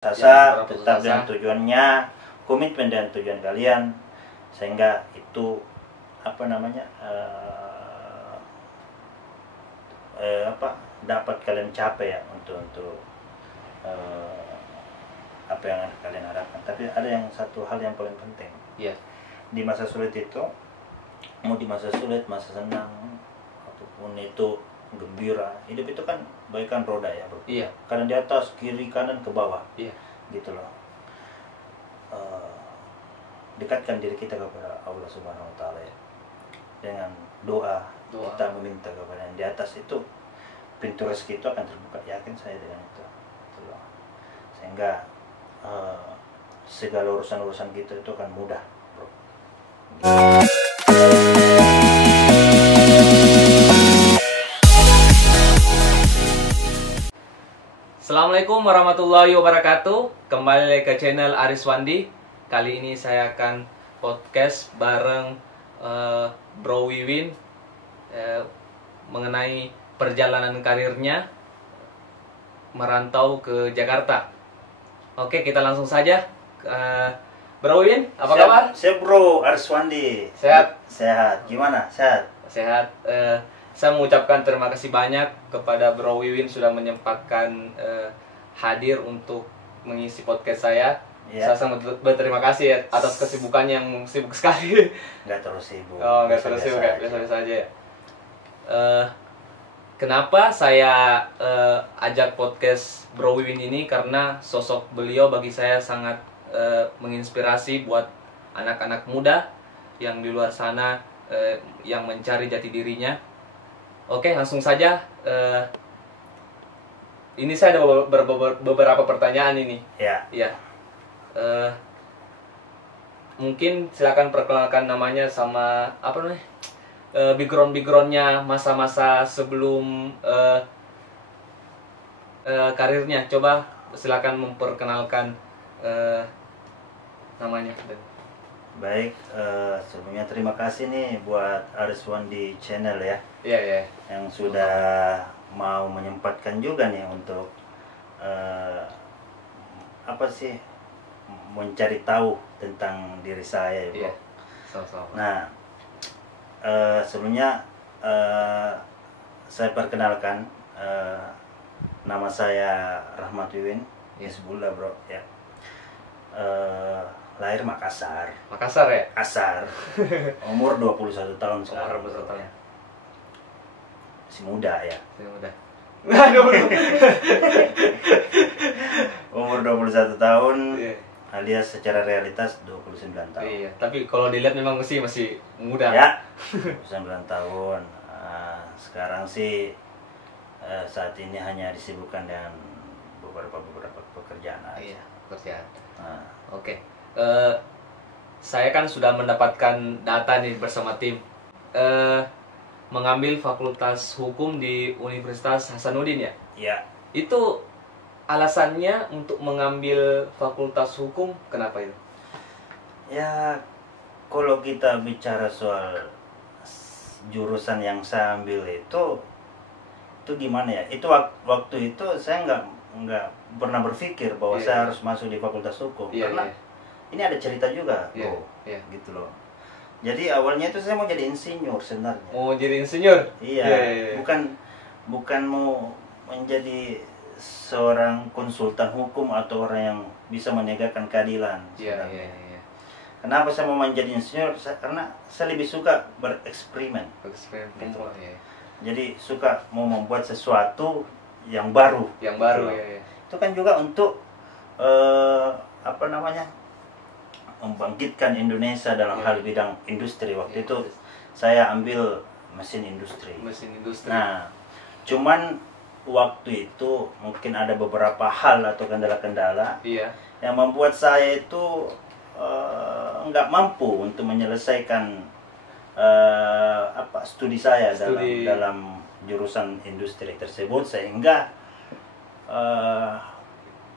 Asa tetap dengan tujuannya, komitmen dengan tujuan kalian, sehingga itu dapat kalian capai ya untuk apa yang kalian harapkan. Tapi ada yang satu hal yang paling penting. Iya. Di masa sulit itu, mau di masa sulit, masa senang, apapun itu gembira, hidup itu kan bagaikan roda ya bro. Iya. Kanan di atas, kiri kanan ke bawah. Iya. Gitu loh. Dekatkan diri kita kepada Allah Subhanahu Wa Taala ya. Dengan doa, kita meminta kepada yang di atas itu, pintu rezeki itu akan terbuka. Yakin saya dengan itu. Gitu loh. Sehingga segala urusan kita itu akan mudah bro. Assalamualaikum warahmatullahi wabarakatuh. Kembali lagi ke channel Aris Wandi. Kali ini saya akan podcast bareng Bro Wiwin mengenai perjalanan karirnya merantau ke Jakarta. Oke, kita langsung saja. Bro Wiwin, apa kabar? Saya Bro Aris Wandi. Sehat? Sehat. Gimana? Sehat? Sehat. Saya mengucapkan terima kasih banyak kepada Bro Wiwin sudah menyempatkan hadir untuk mengisi podcast saya. Ya. Saya sangat berterima kasih ya, atas kesibukannya yang sibuk sekali. Nggak terlalu sibuk. Oh, nggak terlalu sibuk, biasa-biasa aja ya. Kenapa saya ajak podcast Bro Wiwin ini? Karena sosok beliau bagi saya sangat menginspirasi buat anak-anak muda yang di luar sana yang mencari jati dirinya. Oke, langsung saja. Ini saya ada beberapa pertanyaan ini. Ya. Ya. Mungkin silakan perkenalkan namanya sama apa namanya, backgroundnya masa-masa sebelum karirnya. Coba silakan memperkenalkan namanya. Baik, sebelumnya terima kasih nih buat Aris Wandi Channel ya. Iya, iya. Yang sudah mau menyempatkan juga nih untuk mencari tahu tentang diri saya ya bro. Iya. Sama-sama. Nah, sebelumnya saya perkenalkan, nama saya Rahmat Wiwin Hizbullah bro ya. Lahir Makassar. Makassar ya? Makassar. Umur 21 tahun sekarang. Umur 21 tahun. Masih muda ya. Masih muda. Umur 21 tahun. Iya. Alias secara realitas 29 tahun. Iya, tapi kalau dilihat memang masih muda. Ya. 29 tahun. Sekarang sih saat ini hanya disibukkan dengan beberapa pekerjaan aja. Iya, pekerjaan. Oke. Saya kan sudah mendapatkan data nih bersama tim, mengambil Fakultas Hukum di Universitas Hasanuddin ya? Iya. Itu alasannya untuk mengambil Fakultas Hukum, kenapa itu? Ya, kalau kita bicara soal jurusan yang saya ambil itu gimana ya? Itu waktu itu saya nggak pernah berpikir bahwa saya harus masuk di Fakultas Hukum, karena ini ada cerita juga, bro, gitu loh. Jadi awalnya itu saya mau jadi insinyur sebenarnya. Mau jadi insinyur? Iya. Bukan mau menjadi seorang konsultan hukum atau orang yang bisa menegakkan keadilan. Iya. Kenapa saya mau menjadi insinyur? Karena saya lebih suka bereksperimen. Gitu. Jadi suka mau membuat sesuatu yang baru. Yang baru gitu. ya. Itu kan juga untuk membangkitkan Indonesia dalam hal bidang industri. Waktu itu saya ambil mesin industri. Nah, cuman waktu itu mungkin ada beberapa hal atau kendala-kendala yang membuat saya itu nggak mampu untuk menyelesaikan studi saya dalam jurusan industri tersebut, sehingga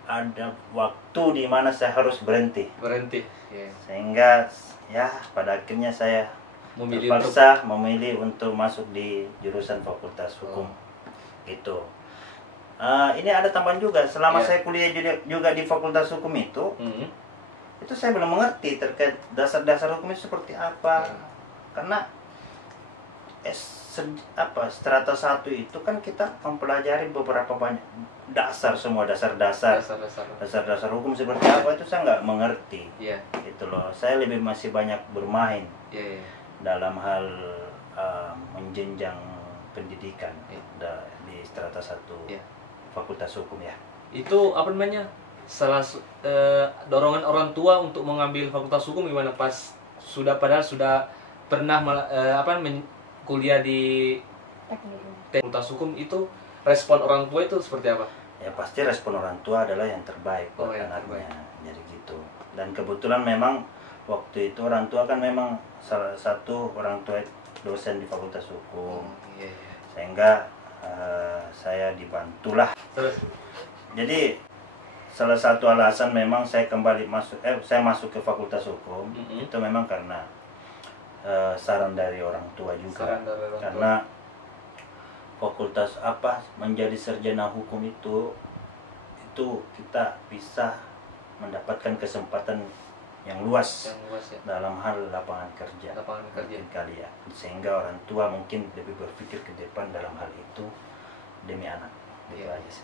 ada waktu di mana saya harus berhenti. Sehingga ya pada akhirnya saya terpaksa memilih untuk masuk di jurusan Fakultas Hukum. Gitu. Ini ada tambahan juga. Selama Iya. saya kuliah juga di Fakultas Hukum itu saya belum mengerti terkait dasar-dasar hukum itu seperti apa. Karena strata 1 itu kan kita mempelajari beberapa banyak semua dasar-dasar Dasar-dasar. hukum seperti apa itu saya nggak mengerti. Iya. Gitu loh. Saya masih banyak bermain Iya. dalam hal menjenjang pendidikan Iya. di strata 1 Iya. Fakultas Hukum ya. Itu apa namanya? Dorongan orang tua untuk mengambil fakultas hukum gimana pas padahal sudah pernah kuliah di fakultas hukum, itu respon orang tua itu seperti apa? Ya pasti respon orang tua adalah yang terbaik buat yang anaknya. terbaik. Jadi gitu. Dan kebetulan memang waktu itu orang tua kan memang salah satu orang tua dosen di Fakultas Hukum. Iya. Sehingga saya dibantulah. Terus? Jadi salah satu alasan memang saya saya masuk ke Fakultas Hukum itu memang karena saran dari orang tua juga. Saran dari orang tua. Karena fakultas menjadi sarjana hukum itu kita bisa mendapatkan kesempatan yang luas ya. dalam hal lapangan kerja kali ya. Sehingga orang tua mungkin lebih berpikir ke depan dalam hal itu demi anak. Itu aja sih.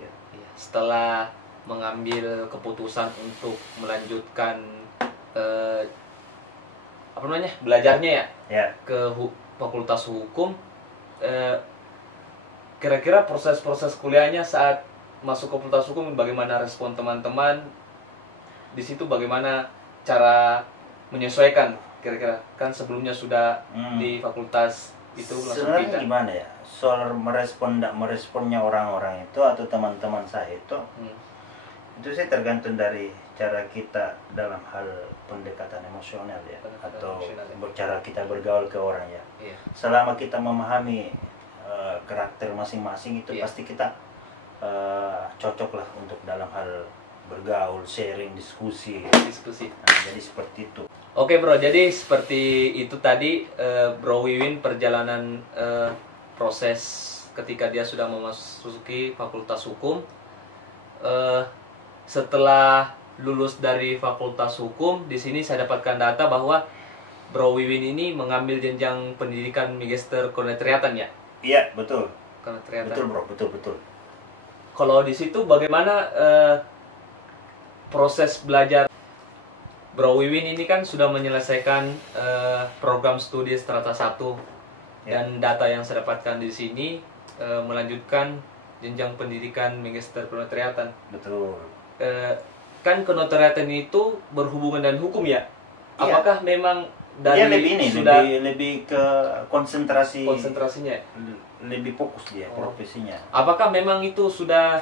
Iya. Setelah mengambil keputusan untuk melanjutkan belajarnya ya ke Fakultas Hukum, kira-kira proses kuliahnya saat masuk ke Fakultas Hukum bagaimana respon teman-teman di situ, bagaimana cara menyesuaikan kira-kira, kan sebelumnya sudah di fakultas itu langsung sebenarnya pindah. gimana ya soal meresponnya orang-orang itu atau teman-teman saya itu sih tergantung dari cara kita dalam hal pendekatan emosional ya, atau cara kita bergaul ke orang ya. Iya. Selama kita memahami karakter masing-masing itu pasti kita cocok lah untuk dalam hal bergaul, sharing, diskusi. Nah, jadi seperti itu. Oke bro, jadi seperti itu tadi Bro Wiwin perjalanan proses ketika dia sudah memasuki Fakultas Hukum. Setelah lulus dari Fakultas Hukum, di sini saya dapatkan data bahwa Bro Wiwin ini mengambil jenjang pendidikan Magister Kenetriatan ya? Iya, betul. Kenetriatan. Betul bro, betul. Kalau di situ bagaimana proses belajar Bro Wiwin ini? Kan sudah menyelesaikan program studi strata 1 dan data yang saya dapatkan di sini melanjutkan jenjang pendidikan Magister Kenetriatan. Betul. Kan Kenetriatan itu berhubungan dengan hukum ya? Iya. Apakah memang dari lebih ke konsentrasinya, lebih fokus dia profesinya. Apakah memang itu sudah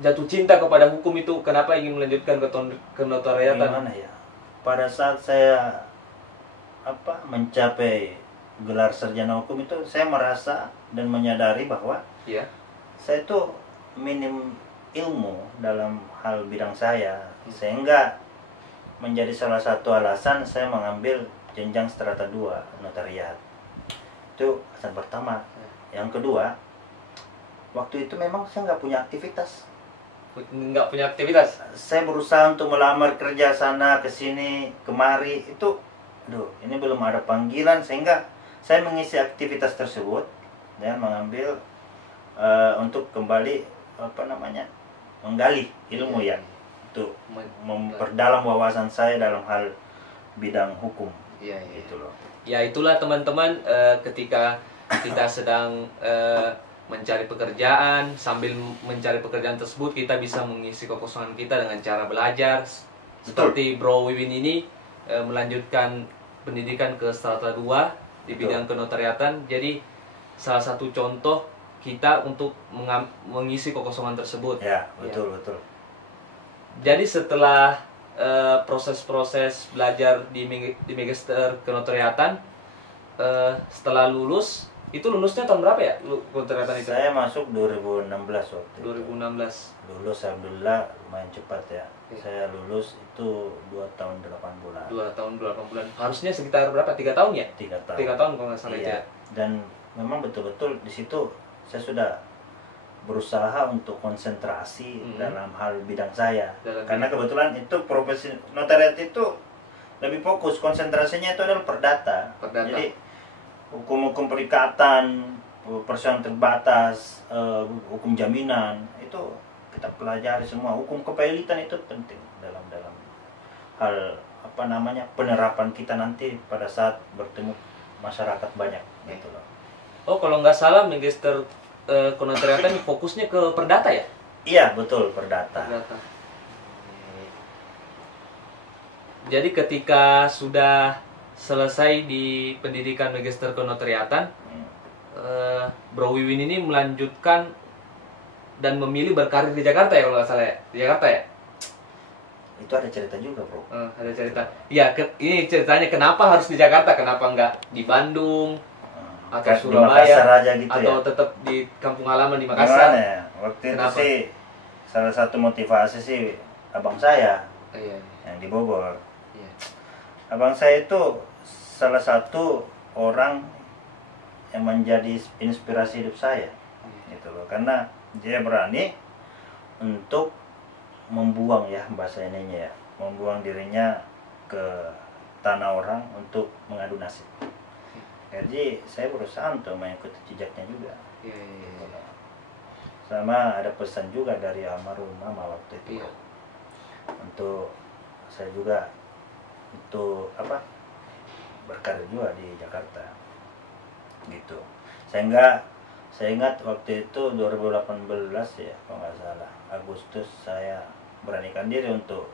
jatuh cinta kepada hukum itu, kenapa ingin melanjutkan ke notariatan? Gimana ya? Pada saat saya mencapai gelar sarjana hukum itu, saya merasa dan menyadari bahwa saya tuh minim ilmu dalam hal bidang saya, sehingga menjadi salah satu alasan saya mengambil jenjang strata 2 notariat. Itu alasan pertama. Yang kedua, waktu itu memang saya nggak punya aktivitas. Saya berusaha untuk melamar kerja sana kesini kemari, itu ini belum ada panggilan, sehingga saya mengisi aktivitas tersebut dan mengambil untuk kembali menggali ilmu ya, untuk memperdalam wawasan saya dalam hal bidang hukum. Gitu loh. Ya itulah teman-teman, ketika kita sedang mencari pekerjaan, sambil mencari pekerjaan tersebut kita bisa mengisi kekosongan kita dengan cara belajar. Seperti Bro Wiwin ini melanjutkan pendidikan ke strata 2 di bidang kenotariatan. Jadi salah satu contoh kita untuk mengisi kekosongan tersebut. Ya, betul. Jadi setelah proses-proses belajar di Magister Kenotariatan, setelah lulus, itu lulusnya tahun berapa ya? Kenotariatan itu? Saya masuk 2016 waktu 2016. Lulus alhamdulillah lumayan cepat ya. Saya lulus itu 2 tahun 8 bulan. 2 tahun 8 bulan. Harusnya sekitar berapa? 3 tahun ya? 3 tahun. 3 tahun kalau nggak salah iya. ya. Dan memang betul-betul di situ saya sudah berusaha untuk konsentrasi dalam hal bidang saya. Karena kebetulan itu profesi notariat itu lebih fokus, konsentrasinya itu adalah perdata. Jadi hukum-hukum perikatan, persoalan terbatas, hukum jaminan itu kita pelajari semua. Hukum kepelitan itu penting dalam hal penerapan kita nanti pada saat bertemu masyarakat banyak gitu loh. Oh, kalau nggak salah magister kenotariatan fokusnya ke perdata ya? Iya, betul, perdata. Jadi ketika sudah selesai di pendidikan magister kenotariatan, Bro Wiwin ini melanjutkan dan memilih berkarir di Jakarta ya, kalau nggak salah ya? Di Jakarta ya? Itu ada cerita juga, bro. Ada cerita. Iya, ini ceritanya kenapa harus di Jakarta, kenapa nggak di Bandung atau Surabaya, di Makassar aja gitu atau ya? tetap di kampung halaman di Makassar? Gimana ya? Waktu Kenapa? itu sih salah satu motivasi sih abang saya Iya. yang di Bogor. Iya. Abang saya itu salah satu orang yang menjadi inspirasi hidup saya, gitu loh. Karena dia berani untuk membuang ya bahasa ininya ya, membuang dirinya ke tanah orang untuk mengadu nasib. Jadi saya berusaha untuk mengikuti jejaknya juga. Iya. Sama ada pesan juga dari almarhum mama waktu itu. Iya. Untuk saya juga untuk berkarir juga di Jakarta. Gitu. Saya ingat waktu itu 2018 ya kalau nggak salah, Agustus saya beranikan diri untuk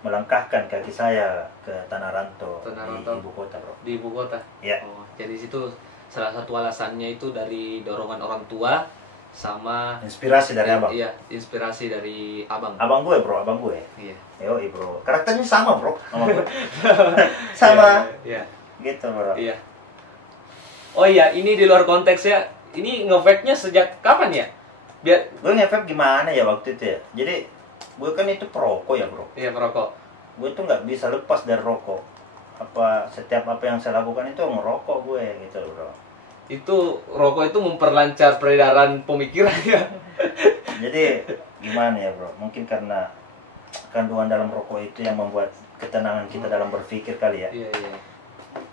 melangkahkan kaki saya ke tanah rantau di ibu kota, bro. Di ibu kota. Ya. Oh, jadi situ salah satu alasannya itu dari dorongan orang tua sama inspirasi dari abang. Iya, inspirasi dari abang. Abang gue, bro, abang gue. Iya. Yoi, bro. Karakternya sama, bro, sama gue. Sama. Iya. Gitu, bro. Iya. Oh iya, ini di luar konteks ya. Ini nge-vape-nya sejak kapan ya? Biar gue nge-vape gimana ya waktu itu ya. Jadi gue kan itu perokok ya, bro. Iya, merokok. Gue tuh nggak bisa lepas dari rokok. Setiap apa yang saya lakukan itu ngerokok gue gitu, bro. Itu rokok itu memperlancar peredaran pemikiran ya. Jadi gimana ya, bro? Mungkin karena kandungan dalam rokok itu yang membuat ketenangan kita dalam berpikir kali ya. Iya.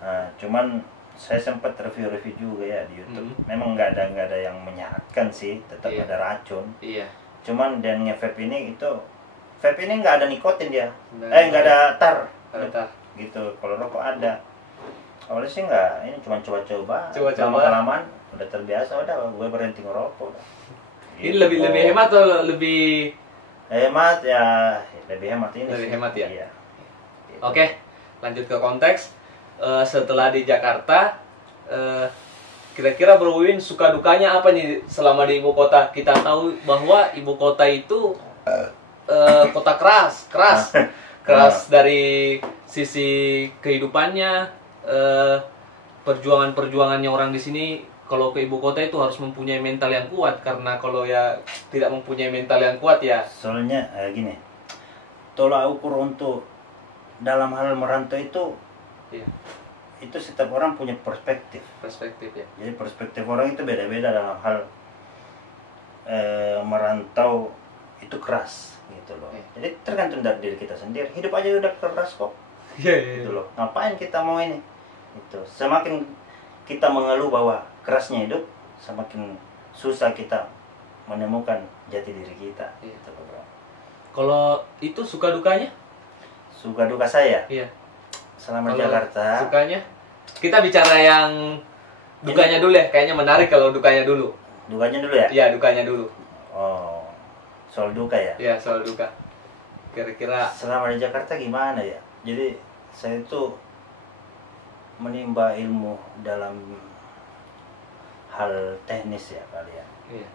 Nah, cuman saya sempat review juga ya di YouTube. Memang nggak ada yang menyehatkan sih, tetap ada racun. Iya. Cuman dan nge-vape ini nggak ada nikotin dia. Nggak ada tar. Gitu. Kalau rokok ada. Awalnya sih nggak, ini cuma coba-coba. Lama-kelamaan udah terbiasa, udah gue berhenti ngerokok. Gitu. Ini lebih hemat atau lebih hemat ya? Lebih hemat ini. Lebih sih. hemat ya. Iya. Gitu. Oke, lanjut ke konteks. Setelah di Jakarta, kira-kira Bro Wiwin suka dukanya apa nih selama di ibu kota? Kita tahu bahwa ibu kota itu kota keras dari sisi kehidupannya, perjuangannya orang di sini. Kalau ke ibu kota itu harus mempunyai mental yang kuat, karena kalau ya tidak mempunyai mental yang kuat ya. Soalnya gini, tolak ukur untuk dalam hal merantau itu. Iya. Itu setiap orang punya perspektif ya. Jadi perspektif orang itu beda-beda dalam hal merantau itu keras gitu loh. Jadi tergantung dari diri kita sendiri. Hidup aja udah keras kok. Gitu loh. Ngapain kita mau ini? Itu semakin kita mengeluh bahwa kerasnya hidup, semakin susah kita menemukan jati diri kita. Gitu loh, bro. Kalau itu suka dukanya? Suka duka saya? Iya. Selama Jakarta. Sukanya? Kita bicara yang dukanya dulu ya. Kayaknya menarik kalau dukanya dulu. Dukanya dulu ya? Iya, dukanya dulu. Oh, soal duka ya? Iya, soal duka. Kira-kira selama di Jakarta gimana ya? Jadi saya itu menimba ilmu dalam hal teknis ya kali ya. Iya.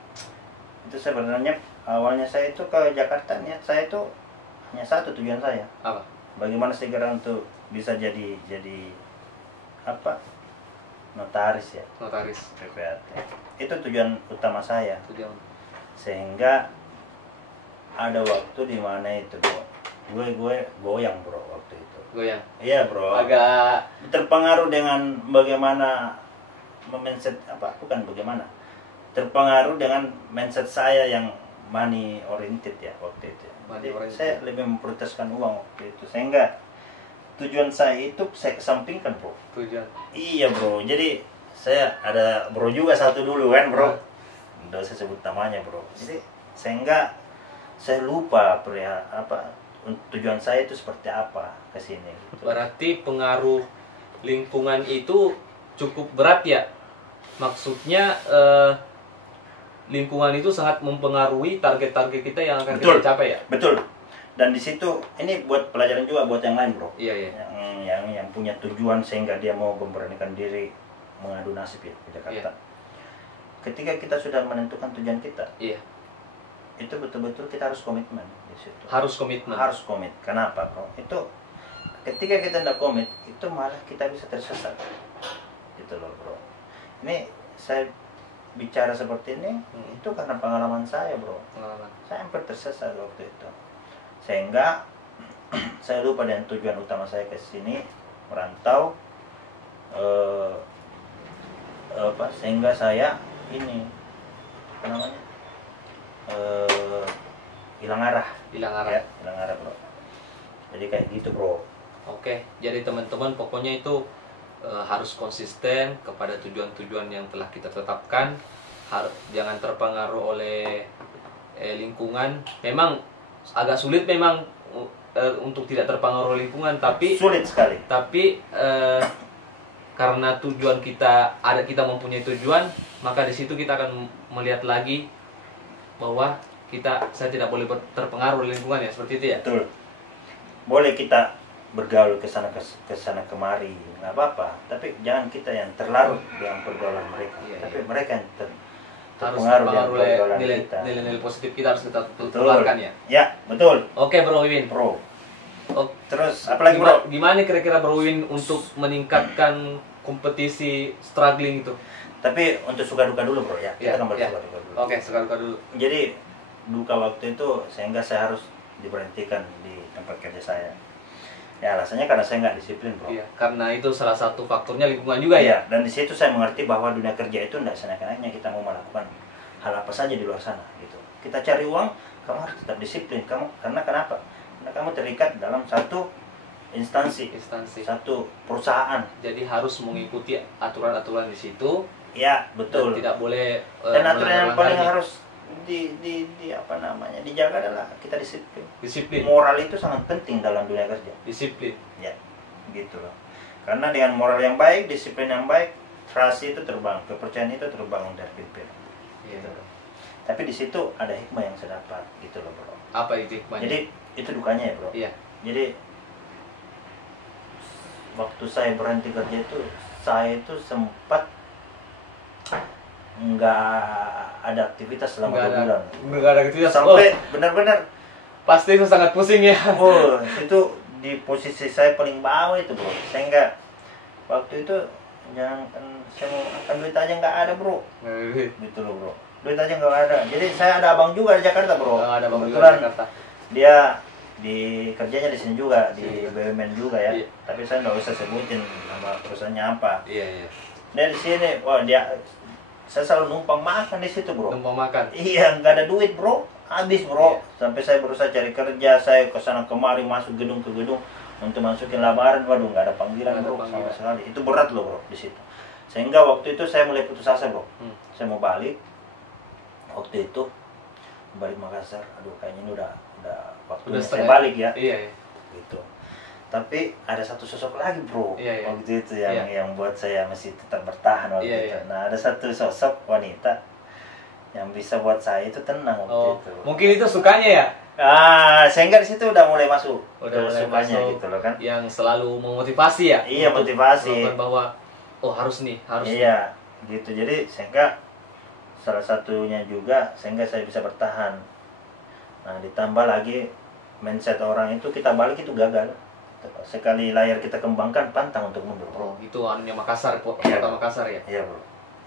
Itu sebenarnya awalnya saya itu ke Jakarta, niat saya itu hanya satu tujuan saya. Apa? Bagaimana segera untuk bisa jadi notaris ya. Notaris. PPAT. Itu tujuan utama saya. Tujuan. Sehingga ada waktu di mana itu gue goyang, bro, waktu itu. Goyang. Iya, bro. Agak terpengaruh dengan bagaimana mindset apa, bukan bagaimana, terpengaruh dengan mindset saya yang money oriented ya waktu itu. Money Jadi oriented. saya lebih memprioritaskan uang waktu itu, sehingga tujuan saya itu saya kesampingkan bro. Tujuan. Iya bro, jadi saya ada bro juga satu dulu kan bro, udah saya sebut namanya bro. Jadi sehingga saya lupa tujuan saya itu seperti apa ke sini. Gitu. Berarti pengaruh lingkungan itu cukup berat ya. Maksudnya lingkungan itu sangat mempengaruhi target-target kita yang akan Betul. kita capai ya. Betul. Dan di situ ini buat pelajaran juga buat yang lain bro. Iya iya. Yang punya tujuan sehingga dia mau memberanikan diri mengadu nasib ya di Jakarta. Iya. Ketika kita sudah menentukan tujuan kita, Iya. itu betul-betul kita harus komitmen di situ. Harus komitmen. Harus komit. Kenapa bro? Itu ketika kita tidak komit, itu malah kita bisa tersesat. Gitu loh bro. Ini saya bicara seperti ini, itu karena pengalaman saya bro. Pengalaman. Saya hampir tersesat waktu itu. Sehingga saya lupa dengan tujuan utama saya ke sini merantau, sehingga saya ini apa namanya, hilang arah. Hilang arah. Ya, hilang arah bro. Jadi kayak gitu bro. Oke, jadi teman-teman pokoknya itu harus konsisten kepada tujuan-tujuan yang telah kita tetapkan. Jangan terpengaruh oleh lingkungan. Memang agak sulit memang untuk tidak terpengaruh oleh lingkungan, tapi Sulit sekali. Tapi karena tujuan kita mempunyai tujuan, maka di situ kita akan melihat lagi bahwa saya tidak boleh terpengaruh oleh lingkungan ya, seperti itu ya. Betul. Boleh kita bergaul ke sana kemari, nggak apa-apa. Tapi jangan kita yang terlarut dengan pergaulan mereka. Iya, Tapi iya. mereka yang Harus terpengaruh dengan terpengaruh oleh pergaulan kita. nilai-nilai positif kita harus kita Betul. tularkan ya. Ya, betul. Oke Bro Wiwin. Bro. Oh, Terus apalagi bro? Gimana kira-kira Bro Wiwin untuk meningkatkan kompetisi struggling itu? Tapi untuk suka duka dulu bro ya. Kita kembali suka duka dulu. Oke, suka-duka dulu. Jadi duka waktu itu sehingga saya harus diberhentikan di tempat kerja saya. Ya alasannya karena saya nggak disiplin bro. Iya, karena itu salah satu faktornya lingkungan juga Iya, ya. dan di situ saya mengerti bahwa dunia kerja itu tidak senang-senangnya kita mau melakukan hal apa saja di luar sana gitu. Kita cari uang, kamu harus tetap disiplin. Karena kenapa? Karena kamu terikat dalam satu instansi, satu perusahaan. Jadi harus mengikuti aturan-aturan di situ. Ya, betul. Dan tidak boleh Dan aturan yang paling melanggar harus dijaga adalah kita disiplin. disiplin. Moral itu sangat penting dalam dunia kerja. Disiplin. Ya, gitu loh. Karena dengan moral yang baik, disiplin yang baik, trust itu terbangun, kepercayaan itu terbangun dari pimpinan. Iya. Gitu loh. Tapi di situ ada hikmah yang saya dapat, gitu loh bro. Apa itu hikmahnya? Jadi itu dukanya ya bro. Iya. Jadi waktu saya berhenti kerja itu, saya itu sempat nggak ada aktivitas selama 2 bulan. Nggak ada aktivitas. Sampai benar-benar Pasti itu sangat pusing ya. itu di posisi saya paling bawah itu bro. Sehingga waktu itu jangan saya mau makan duit aja nggak ada bro. Gitu loh bro. Duit aja nggak ada. Jadi saya ada abang juga di Jakarta bro. Ada abang juga Kebetulan di Jakarta. dia di kerjanya di sini juga di Iya. BUMN juga ya. Iya. Tapi saya nggak usah sebutin nama perusahaannya apa. Iya, iya. Dan di sini, saya selalu numpang makan di situ bro. Numpang makan. Iya, nggak ada duit bro, habis bro. Iya. Sampai saya berusaha cari kerja, saya ke sana kemari masuk gedung ke gedung untuk masukin lamaran, waduh nggak ada panggilan Nggak ada bro panggilan. sama sekali. Itu berat loh bro di situ. Sehingga waktu itu saya mulai putus asa bro. Saya mau balik. Waktu itu balik Makassar, aduh kayaknya ini udah waktunya saya setengah. balik ya. Iya, iya. Gitu. Tapi ada satu sosok lagi bro, Iya, iya. waktu itu yang Iya. yang buat saya masih tetap bertahan waktu Iya, itu. iya. Nah ada satu sosok wanita yang bisa buat saya itu tenang waktu Oh, itu. mungkin itu sukanya ya? Sehingga di situ udah mulai masuk Udah mulai sukanya masuk. gitu loh kan. Yang selalu memotivasi ya? Iya, Untuk motivasi. melakukan bahwa harus nih. Iya, gitu. Jadi sehingga salah satunya juga sehingga saya bisa bertahan. Nah ditambah lagi mindset orang itu kita balik itu gagal. Sekali layar kita kembangkan pantang untuk mundur bro. Oh, itu anunya Makassar, kota Iya. Makassar ya? Iya bro.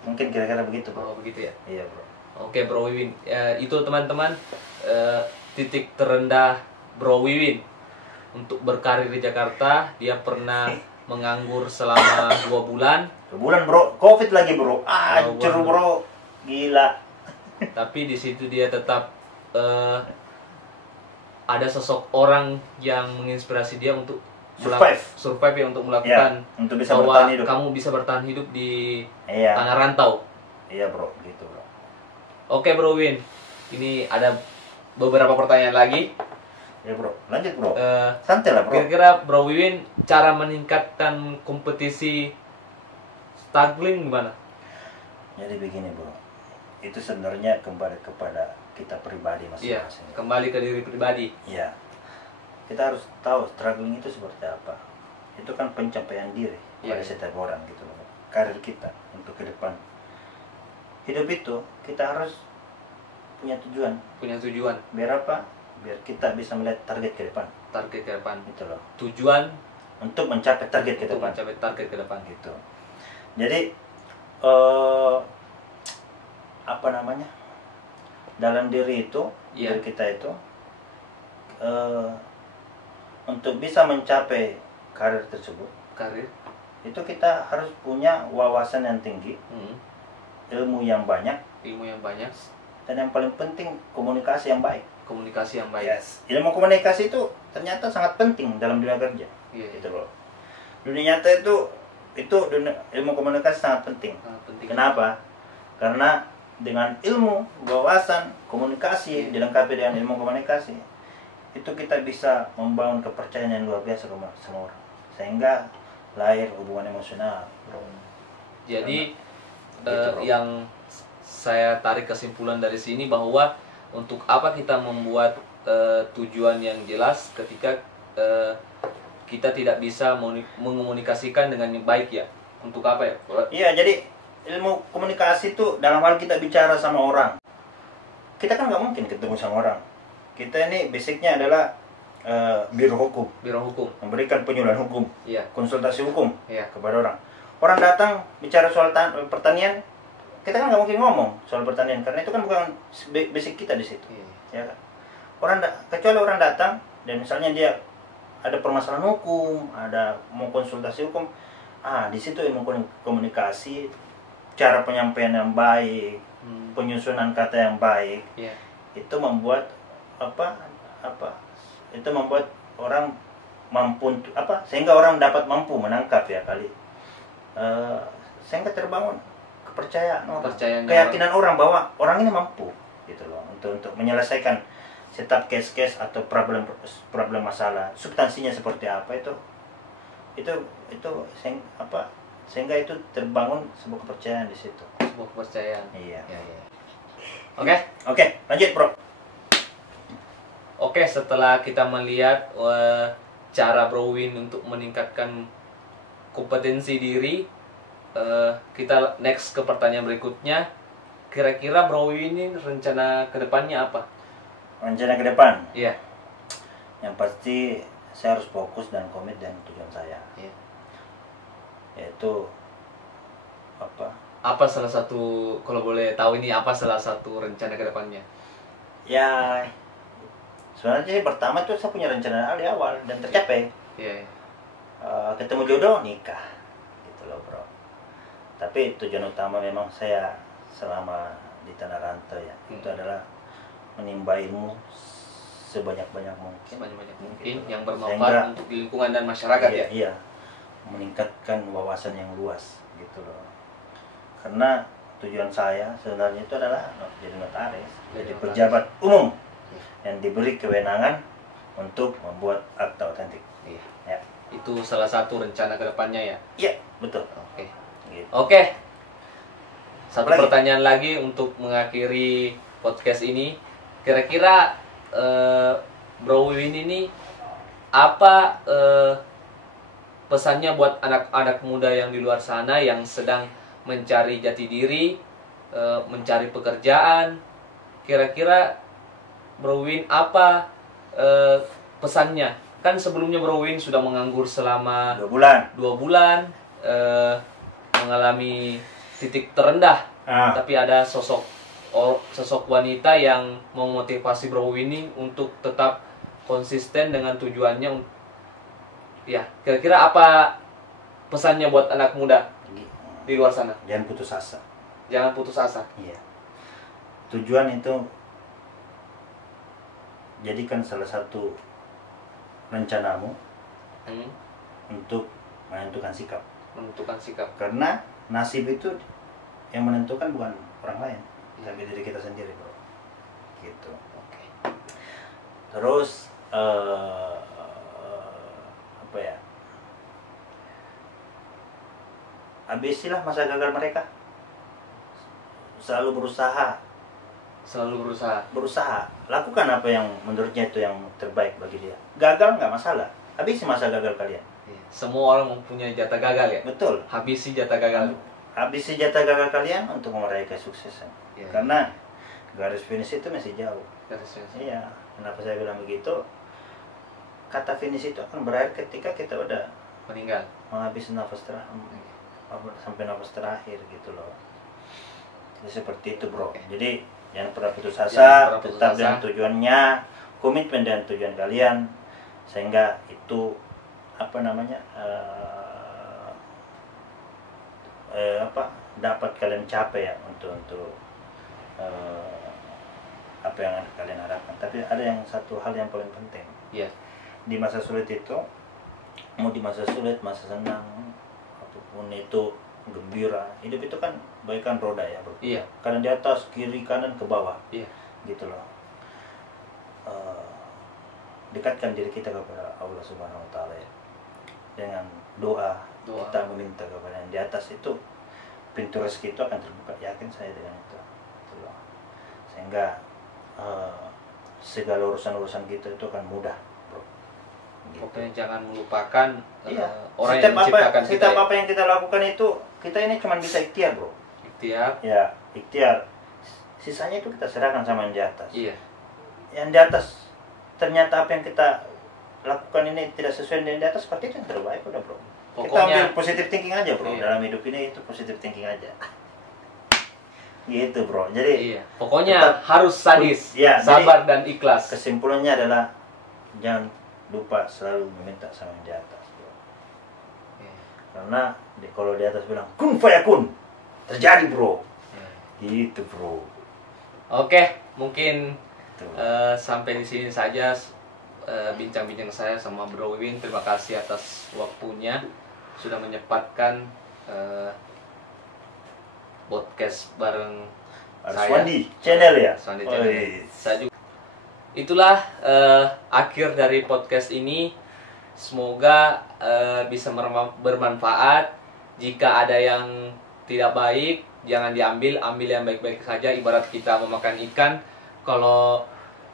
Mungkin kira-kira begitu bro. Oh, begitu ya. Iya bro. Oke Bro Wiwin, itu teman-teman titik terendah Bro Wiwin untuk berkarir di Jakarta. Dia pernah menganggur selama 2 bulan. 2 bulan bro, covid lagi bro, hancur bro, gila. Tapi di situ dia tetap ada sosok orang yang menginspirasi dia untuk survive ya, untuk melakukan ya, untuk bisa bahwa bertahan hidup. kamu bisa bertahan hidup di Iya. tanah rantau. Iya bro, gitu bro. Oke Bro Win, ini ada beberapa pertanyaan lagi. Ya bro, lanjut bro. Eh, Santai lah bro. Kira-kira Bro Win cara meningkatkan kompetisi struggling gimana? Jadi begini bro, itu sebenarnya kembali kepada kita pribadi Iya, masing-masing. kembali ke diri pribadi. Iya. Kita harus tahu struggling itu seperti apa. Itu kan pencapaian diri pada Iya. setiap orang gitu loh. Karir kita untuk ke depan. Hidup itu kita harus punya tujuan. Punya tujuan, Biar apa? Biar kita bisa melihat target ke depan. target ke depan. Gitu loh. Tujuan Untuk mencapai target ke untuk depan. mencapai target ke depan. Gitu. Jadi apa namanya? Dalam diri itu, Iya. diri kita itu untuk bisa mencapai karir tersebut, Karir. itu kita harus punya wawasan yang tinggi, ilmu yang banyak, Ilmu yang banyak, dan yang paling penting komunikasi yang baik. komunikasi yang baik. Yes. Ilmu komunikasi itu ternyata sangat penting dalam dunia kerja. Iya, Gitu loh. Dunia nyata itu ilmu komunikasi sangat penting. sangat penting. Kenapa? Karena dengan ilmu, wawasan, komunikasi dilengkapi dengan ilmu komunikasi, itu kita bisa membangun kepercayaan yang luar biasa sama orang, sehingga lahir hubungan emosional, bro. Jadi Gitu, bro. yang saya tarik kesimpulan dari sini bahwa untuk apa kita membuat tujuan yang jelas ketika kita tidak bisa mengomunikasikan dengan yang baik ya. Untuk apa ya? Iya, jadi ilmu komunikasi itu dalam hal kita bicara sama orang, kita kan nggak mungkin ketemu sama orang. Kita ini basicnya adalah biro hukum, Biro hukum. memberikan penyuluhan hukum, Iya, konsultasi hukum iya. kepada orang. Orang datang bicara soal pertanian, kita kan nggak mungkin ngomong soal pertanian karena itu kan bukan basic kita di situ, Iya. ya kan? Kecuali orang datang dan misalnya dia ada permasalahan hukum, ada mau konsultasi hukum, di situ ilmu komunikasi, cara penyampaian yang baik, penyusunan kata yang baik, Iya. itu membuat itu membuat orang mampu sehingga orang dapat mampu menangkap ya kali, sehingga terbangun kepercayaan orang, Kepercayaan keyakinan orang bahwa orang ini mampu gitu loh untuk menyelesaikan setiap case atau problem masalah, substansinya seperti apa sehingga itu terbangun sebuah kepercayaan di situ. Sebuah kepercayaan. Iya. Iya, iya. Oke. Oke, lanjut bro. Oke, setelah kita melihat cara Bro Win untuk meningkatkan kompetensi diri, kita next ke pertanyaan berikutnya. Kira-kira Bro Win ini rencana kedepannya apa? Rencana ke depan, Iya. yang pasti saya harus fokus dan komit dengan tujuan saya, Iya. yaitu Apa salah satu, kalau boleh tahu ini apa salah satu rencana kedepannya? ya sebenarnya pertama tuh saya punya rencana di awal dan tercapai. Iya. Ketemu jodoh, nikah gitu loh bro. Tapi tujuan utama memang saya selama di tanah rantau ya, itu adalah menimba ilmu sebanyak-banyak mungkin, Sebanyak-banyak mungkin gitu. yang bermanfaat Sehingga- untuk di lingkungan dan masyarakat iya, ya. iya, meningkatkan wawasan yang luas gitu loh. Karena tujuan saya sebenarnya itu adalah jadi notaris, jadi Jadi pejabat umum Iya. yang diberi kewenangan untuk membuat akta otentik. Iya. Ya, Itu salah satu rencana kedepannya ya. iya betul. Oke. Gitu. Oke. Satu Apalagi? pertanyaan lagi untuk mengakhiri podcast ini. Kira-kira Bro Win ini apa pesannya buat anak-anak muda yang di luar sana yang sedang mencari jati diri, mencari pekerjaan? Kira-kira Bro Win apa pesannya? Kan sebelumnya Bro Win sudah menganggur selama 2 bulan. 2 bulan, mengalami titik terendah, tapi ada sosok wanita yang memotivasi Bro Winnie untuk tetap konsisten dengan tujuannya. Ya, kira-kira apa pesannya buat anak muda di luar sana? Jangan putus asa. Jangan putus asa. Iya. Tujuan itu jadikan salah satu rencanamu untuk menentukan sikap. Menentukan sikap. Karena nasib itu yang menentukan bukan orang lain, tapi diri kita sendiri, bro. Gitu. Oke. Terus apa ya? Habisilah masa gagal mereka. Selalu berusaha. Berusaha. Lakukan apa yang menurutnya itu yang terbaik bagi dia. Gagal nggak masalah. Habisi masa gagal kalian. Semua orang mempunyai jatah gagal ya. Betul. Habisi jatah gagal. Habisi jatah gagal kalian untuk meraih kesuksesan. Iya. Karena garis finish itu masih jauh. Garis finish. Iya. Kenapa saya bilang begitu? Kata finish itu akan berakhir ketika kita udah Meninggal. menghabisi nafas terakhir, sampai nafas terakhir gitu loh. Jadi seperti itu, bro. Jadi jangan pernah putus asa, tetap dengan tujuannya, komitmen dengan tujuan kalian, sehingga itu apa namanya dapat kalian capai ya untuk apa yang kalian harapkan. Tapi ada yang satu hal yang paling penting. Iya. Di masa sulit itu, mau di masa sulit, masa senang, apapun itu, gembira, hidup itu kan bagaikan roda ya, bro. Iya. Kanan di atas, kiri kanan ke bawah. Iya. Gitu loh. Dekatkan diri kita kepada Allah Subhanahu Wa Taala ya. Dengan doa, kita meminta kepada yang di atas itu, pintu rezeki itu akan terbuka. Yakin saya dengan itu. Gitu loh. Sehingga segala urusan-urusan kita itu akan mudah, bro. Gitu. Pokoknya jangan melupakan orang setiap yang menciptakan kita. Setiap apa yang kita lakukan itu, kita ini cuma bisa ikhtiar, bro. Ikhtiar. Ya, ikhtiar. Sisanya itu kita serahkan sama yang di atas. Iya. Yang di atas, ternyata apa yang kita lakukan ini tidak sesuai dengan di atas, seperti itu yang terbaik udah, bro. Kita Pokoknya ambil positive thinking aja, bro. Iya. Dalam hidup ini itu positive thinking aja. Gitu, bro. Jadi iya. Pokoknya harus sadis, ya, sabar dan ikhlas. Kesimpulannya adalah jangan lupa selalu meminta sama yang di atas, bro. Iya. Karena kalau di atas bilang kun fayakun, terjadi, bro. Iya. Gitu, bro. Oke, mungkin Tuh. sampai di sini saja bincang-bincang saya sama Bro Wiwin. Terima kasih atas waktunya sudah menyempatkan podcast bareng Arswandi Channel ya. Arswandi Channel. Saya juga. Itulah akhir dari podcast ini. Semoga bisa bermanfaat. Jika ada yang tidak baik, jangan diambil, ambil yang baik-baik saja. Ibarat kita memakan ikan, kalau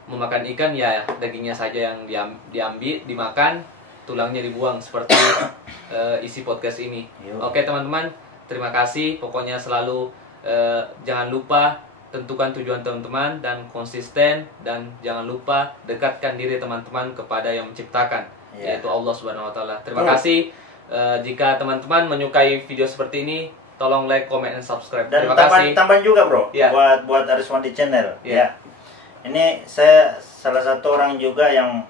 memakan ikan ya dagingnya saja yang diambil, dimakan, tulangnya dibuang, seperti isi podcast ini. Oke teman-teman, terima kasih. Pokoknya selalu jangan lupa tentukan tujuan teman-teman dan konsisten, dan jangan lupa dekatkan diri teman-teman kepada yang menciptakan, yaitu Allah Subhanahu Wa Taala. Terima kasih. Jika teman-teman menyukai video seperti ini, tolong like, comment, dan subscribe. Dan Terima kasih. tambahan juga, bro, Ya. buat Arswandi Channel. Ya. Ini saya salah satu orang juga yang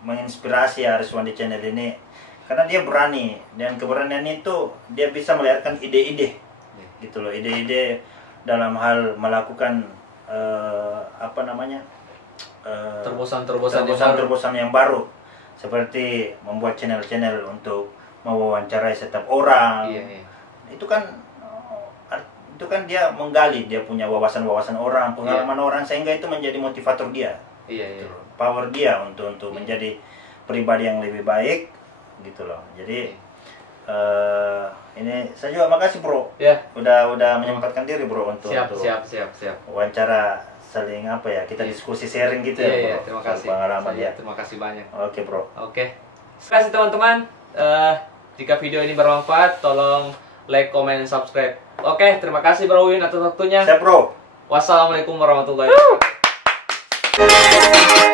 menginspirasi Arswandi Channel ini, karena dia berani, dan keberanian itu dia bisa melahirkan ide-ide, gitu loh, ide-ide dalam hal melakukan terobosan yang baru, seperti membuat channel-channel untuk mewawancarai setiap orang. Iya. Itu kan dia menggali, dia punya wawasan orang, pengalaman orang, sehingga itu menjadi motivator dia. Iya. Gitu loh. Power dia untuk menjadi pribadi yang lebih baik, gitu loh. Jadi ini saya juga makasih, bro. Ya. Udah menyempatkan diri, bro, untuk Siap. wawancara, saling kita diskusi sharing gitu ya, bro. Iya, terima kasih. Pengalaman ya. Terima kasih banyak. Oke, bro. Oke. Terima kasih teman-teman. Jika video ini bermanfaat, tolong like, comment, dan subscribe. Oke, terima kasih Bro Win atas waktunya. Siap, bro. Wassalamualaikum warahmatullahi wabarakatuh.